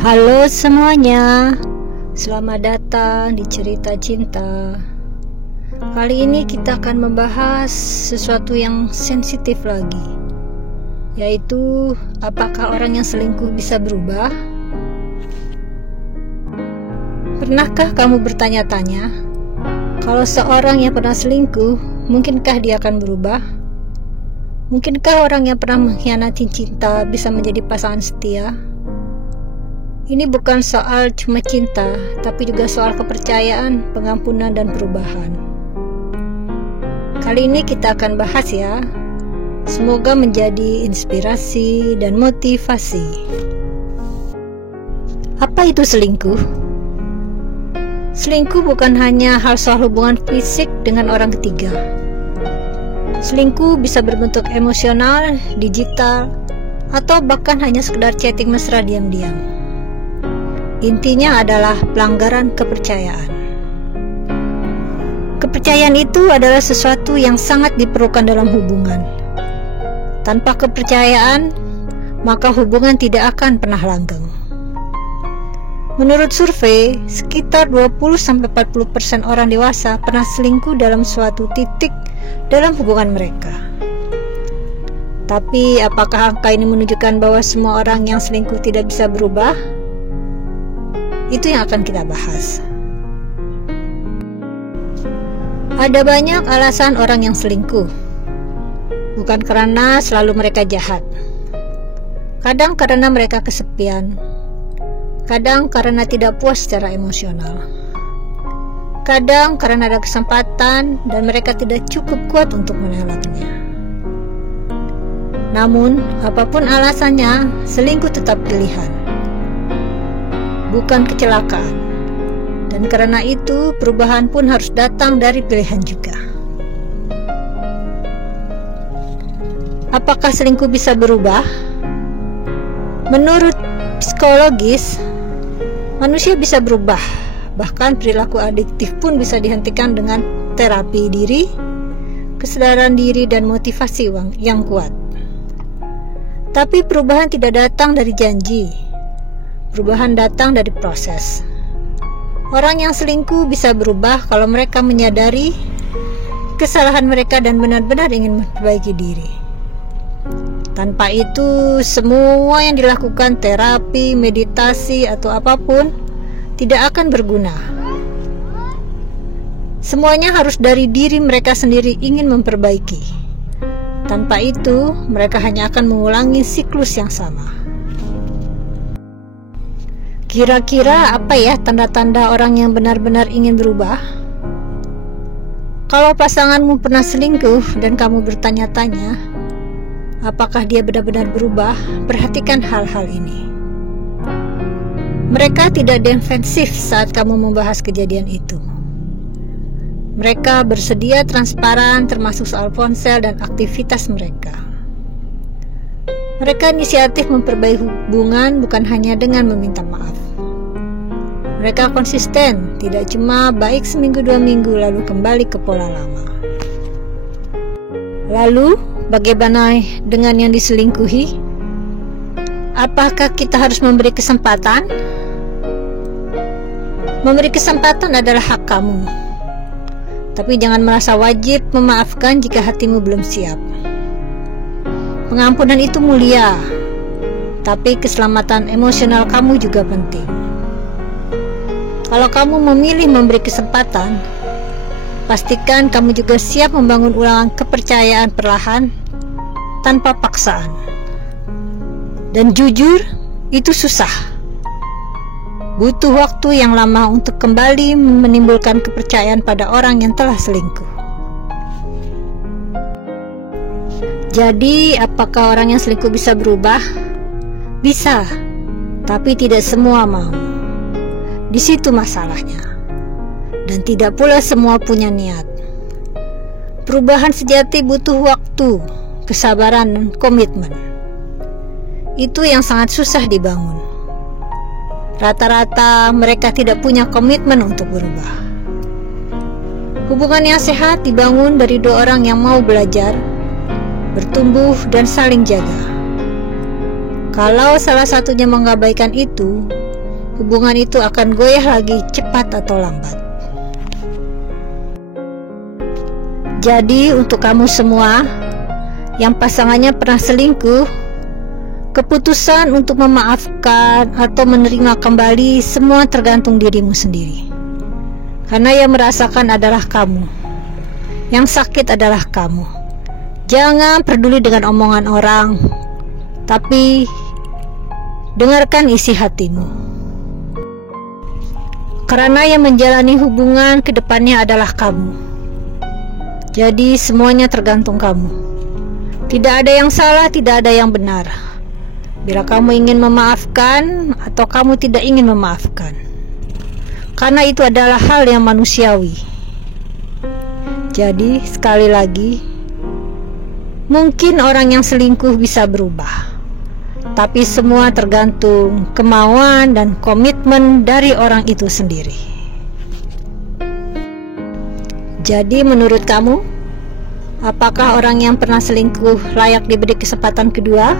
Halo semuanya, selamat datang di Cerita Cinta. Kali ini kita akan membahas sesuatu yang sensitif lagi, yaitu apakah orang yang selingkuh bisa berubah? Pernahkah kamu bertanya-tanya, kalau seorang yang pernah selingkuh, mungkinkah dia akan berubah? Mungkinkah orang yang pernah mengkhianati cinta bisa menjadi pasangan setia? Ini bukan soal cuma cinta, tapi juga soal kepercayaan, pengampunan, dan perubahan. Kali ini kita akan bahas ya. Semoga menjadi inspirasi dan motivasi. Apa itu selingkuh? Selingkuh bukan hanya hal soal hubungan fisik dengan orang ketiga. Selingkuh bisa berbentuk emosional, digital, atau bahkan hanya sekedar chatting mesra diam-diam. Intinya adalah pelanggaran kepercayaan. Kepercayaan itu adalah sesuatu yang sangat diperlukan dalam hubungan. Tanpa kepercayaan, maka hubungan tidak akan pernah langgeng. Menurut survei, sekitar 20-40% orang dewasa pernah selingkuh dalam suatu titik dalam hubungan mereka. Tapi apakah angka ini menunjukkan bahwa semua orang yang selingkuh tidak bisa berubah? Itu yang akan kita bahas. Ada banyak alasan orang yang selingkuh. Bukan karena selalu mereka jahat. Kadang karena mereka kesepian. Kadang karena tidak puas secara emosional. Kadang karena ada kesempatan dan mereka tidak cukup kuat untuk menolaknya. Namun, apapun alasannya, selingkuh tetap pilihan, bukan kecelakaan. Dan karena itu, perubahan pun harus datang dari pilihan juga. Apakah selingkuh bisa berubah? Menurut psikologis, manusia bisa berubah. Bahkan perilaku adiktif pun bisa dihentikan dengan terapi diri, kesadaran diri, dan motivasi yang kuat. Tapi perubahan tidak datang dari janji. Perubahan datang dari proses. Orang yang selingkuh bisa berubah kalau mereka menyadari kesalahan mereka dan benar-benar ingin memperbaiki diri. Tanpa itu, semua yang dilakukan terapi, meditasi, atau apapun tidak akan berguna. Semuanya harus dari diri mereka sendiri ingin memperbaiki. Tanpa itu, mereka hanya akan mengulangi siklus yang sama. Kira-kira apa ya tanda-tanda orang yang benar-benar ingin berubah? Kalau pasanganmu pernah selingkuh dan kamu bertanya-tanya, apakah dia benar-benar berubah? Perhatikan hal-hal ini. Mereka tidak defensif saat kamu membahas kejadian itu. Mereka bersedia transparan termasuk soal ponsel dan aktivitas mereka. Mereka inisiatif memperbaiki hubungan bukan hanya dengan meminta maaf. Mereka konsisten, tidak cuma baik seminggu 2 minggu lalu kembali ke pola lama. Lalu, bagaimana dengan yang diselingkuhi? Apakah kita harus memberi kesempatan? Memberi kesempatan adalah hak kamu. Tapi jangan merasa wajib memaafkan jika hatimu belum siap. Pengampunan itu mulia, tapi keselamatan emosional kamu juga penting. Kalau kamu memilih memberi kesempatan, pastikan kamu juga siap membangun ulang kepercayaan perlahan tanpa paksaan. Dan jujur, itu susah. Butuh waktu yang lama untuk kembali menimbulkan kepercayaan pada orang yang telah selingkuh. Jadi, apakah orang yang selingkuh bisa berubah? Bisa, tapi tidak semua mau. Di situ masalahnya. Dan tidak pula semua punya niat. Perubahan sejati butuh waktu, kesabaran, dan komitmen. Itu yang sangat susah dibangun. Rata-rata mereka tidak punya komitmen untuk berubah. Hubungan yang sehat dibangun dari 2 orang yang mau belajar, bertumbuh, dan saling jaga. Kalau salah satunya mengabaikan itu, hubungan itu akan goyah lagi cepat atau lambat. Jadi untuk kamu semua yang pasangannya pernah selingkuh, keputusan untuk memaafkan atau menerima kembali semua tergantung dirimu sendiri. Karena yang merasakan adalah kamu, yang sakit adalah kamu. Jangan peduli dengan omongan orang, tapi dengarkan isi hatimu. Karena yang menjalani hubungan ke depannya adalah kamu. Jadi semuanya tergantung kamu. Tidak ada yang salah, tidak ada yang benar. Bila kamu ingin memaafkan atau kamu tidak ingin memaafkan. Karena itu adalah hal yang manusiawi. Jadi sekali lagi, mungkin orang yang selingkuh bisa berubah. Tapi semua tergantung kemauan dan komitmen dari orang itu sendiri. Jadi menurut kamu, apakah orang yang pernah selingkuh layak diberi kesempatan kedua?